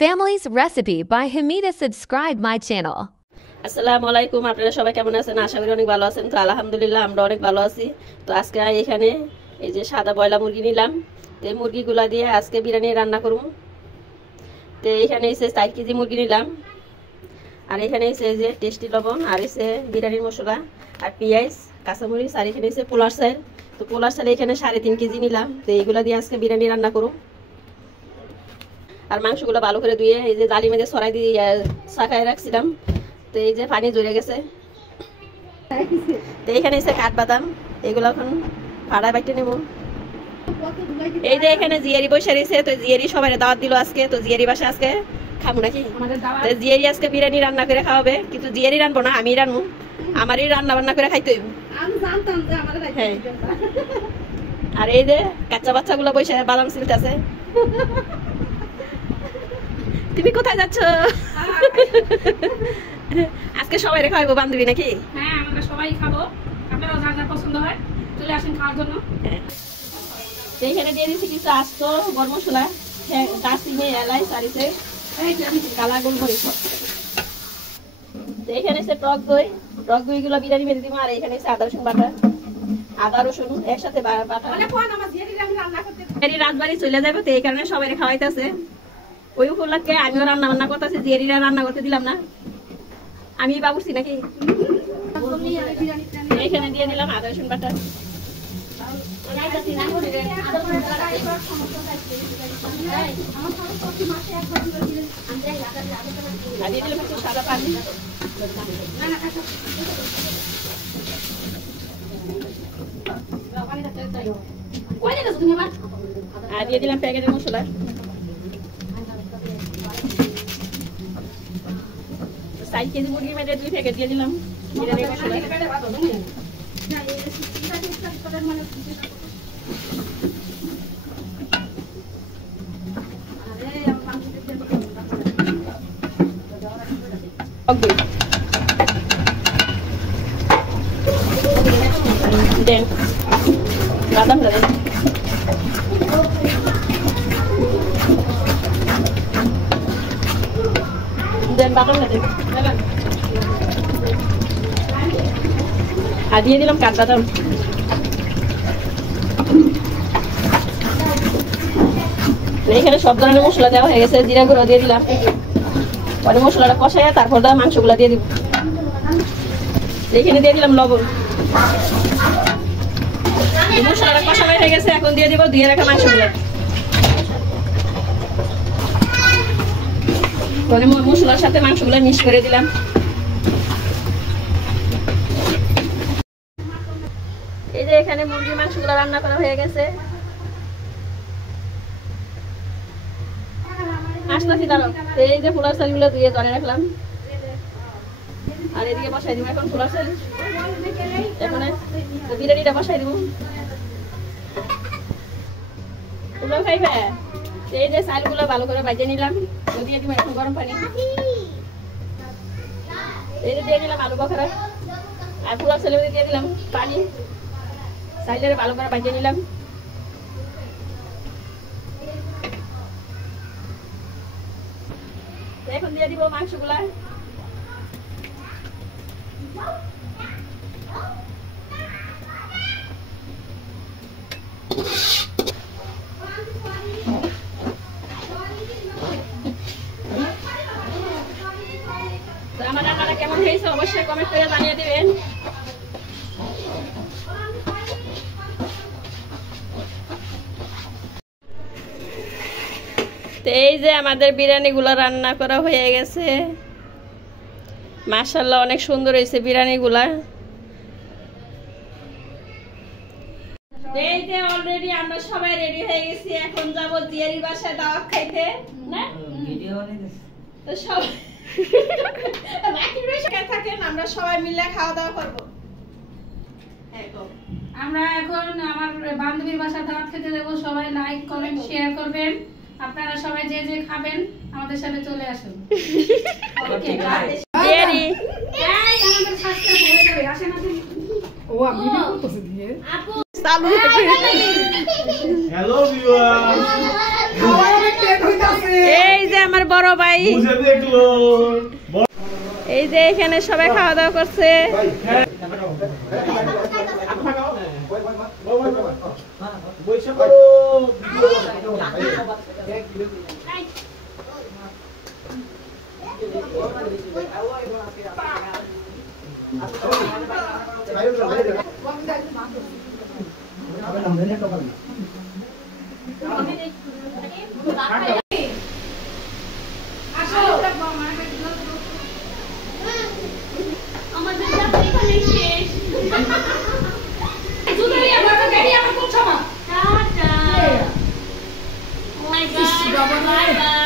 Family's Recipe by Hamida. Subscribe my channel. আসসালামু আলাইকুম, আপনারা সবাই কেমন আছেন? আশা করি অনেক ভালো আছেন। তো আলহামদুলিল্লাহ আমরা অনেক ভালো আছি। তো আজকে এখানে এই যে সাদা বয়লা মুরগি নিলাম। তো এই মুরগিগুলা দিয়ে আজকে বিরিয়ানি রান্না করব। তো এখানে এসে 4 কেজি মুরগি নিলাম, আর এখানে এসে যে টেস্টি লবণ, আর এসে বিরিয়ানির মশলা, আর পেঁয়াজ, কাঁচামরিচ, আর এখানে এসে পোলার চাল। তো পোলার চাল এখানে 3.5 কেজি নিলাম। তো এইগুলা দিয়ে আজকে বিরিয়ানি রান্না করব। আর মাংসগুলো ভালো করে ধুয়ে এই যে জালি মেঝে ছড়াই দিয়ে শাকায় রাখছিলাম। তো এই যে পানি ঝরে গেছে। তো এখানে এসে কাঠবাদাম, এগুলো এখন ভাড়া বাইটে নেব। এই যে এখানে জিয়ারি বসে রয়েছে। তো জিয়ারি সবাই দাওয়াত দিল আজকে। তো জিয়ারি বাসা আজকে খাবো নাকি? তো জিয়ারি আজকে বিরিয়ানি রান্না করে খাওয়াবে, কিন্তু জিয়ারি রানবো না, আমি রানবো। আমারই রান্না বান্না করে খাইতে হইব। হ্যাঁ, আর এই যে কাঁচা বাচ্চাগুলো বসে বাদাম ছিলতেছে। তুমি কোথায় যাচ্ছ? আজকে সবাই খাওয়াবো বান্ধবী নাকি? হ্যাঁ, আমরা সবাই খাবো। আপনারা যা যা পছন্দ হয় চলে আসেন খাওয়ার জন্য। এইখানে দিয়ে দিচ্ছি কিছু আস্ত গরম মশলা, দারচিনি, এলাচ, আর কালা গোলমরিচ। এইখানে এসে টক দই, টক দই গুলো বিরিয়ানি মেরে দিব। আর এখানে এসে আদা রসুন বাটা, আদা রসুন একসাথে বাটা। রাতবাড়ি চলে যাবে, তো এই কারণে সবাই খাওয়াইতেছে। ওই উপলক্ষে আমিও রান্না বান্না করতেছি, জিয়ারিরা রান্না করতে দিলাম না, আমি বাবুর্চি নাকি। এখানে দিয়ে দিলাম আদা রসুন বাটা, দিয়ে দিলাম একটু সাদা পানি, আর দিয়ে দিলাম প্যাকেটের মশলা। 4 কেজি মুরগির মধ্যে 2 প্যাকেট দিয়ে দিলাম বিরিয়ানির মশলা। দেন বাদাম দেন, বাদাম দেন, আর দিয়ে দিলাম কাঠবাদাম। এখানে সব ধরনের মশলা দেওয়া হয়ে গেছে। জিরা গুঁড়ো দিয়ে দিলাম, পরে মশলাটা কষায় তারপর মাংসগুলা দিয়ে দিব। এখানে দিয়ে দিলাম লবণ। মশলাটা কষানো হয়ে গেছে, এখন দিয়ে দিব ধুয়ে রাখা মাংসগুলা। পরে মশলার সাথে মাংসগুলা মিক্স করে দিলাম। এই যে এখানে মুরগির মাংসগুলো রান্না করা হয়ে গেছে। আসলাছি দাঁড়াও। এই যে পোলার চালগুলো ধুয়ে ধরে রাখলাম, আর এদিকে বসাই দিব এখন পোলার চাল। এখন বিরিয়ানিটা বসাই দিব। তোমরাও খাইবে? এই যে চালগুলো ভালো করে ভেজে নিলাম, দিয়ে দিব এখন গরম পানি। এই যে দিয়ে দিলাম আলু বখরা, আর পোলার চালের মধ্যে দিয়ে দিলাম পানি। চাইলে ভালো করে ভেজে নিলাম। এখন দিয়ে দিব মাংসগুলা। আমার রান্নাটা কেমন হয়েছে অবশ্যই কমেন্ট করে জানিয়ে দিবেন। এই যে আমাদের বিরিয়ানি গুলা রান্না করা হয়ে গেছে। মাশাআল্লাহ অনেক সুন্দর হয়েছে বিরিয়ানি গুলা। এই যে অলরেডি আমরা সবাই রেডি হয়ে গেছি, এখন যাব জিয়ারির বাসায় দাওয়াত খাইতে না। ভিডিও বানাইতেছি তো সবাই বাকি রয়েছে থাকেন, আমরা সবাই মিলে খাওয়া দাওয়া করব। আমরা এখন আমার বান্ধবীর বাসায় দাওয়াত খেতে দেব। সবাই লাইক কমেন্ট শেয়ার করবেন। আপনারা সবাই যে যে খাবেন আমাদের সাথে চলে আসুন। ওকে জিয়ারি এই আমাদের সাবস্ক্রাইব হয়ে যাবে, আসেন আসেন। ও ভিডিও করতেছে দিয়ে আপু চালু। হ্যালো ভিউয়ার্স, এই যে আমার বড় ভাই। এই যে এখানে সবাই খাওয়া দাওয়া করছে। Bye bye.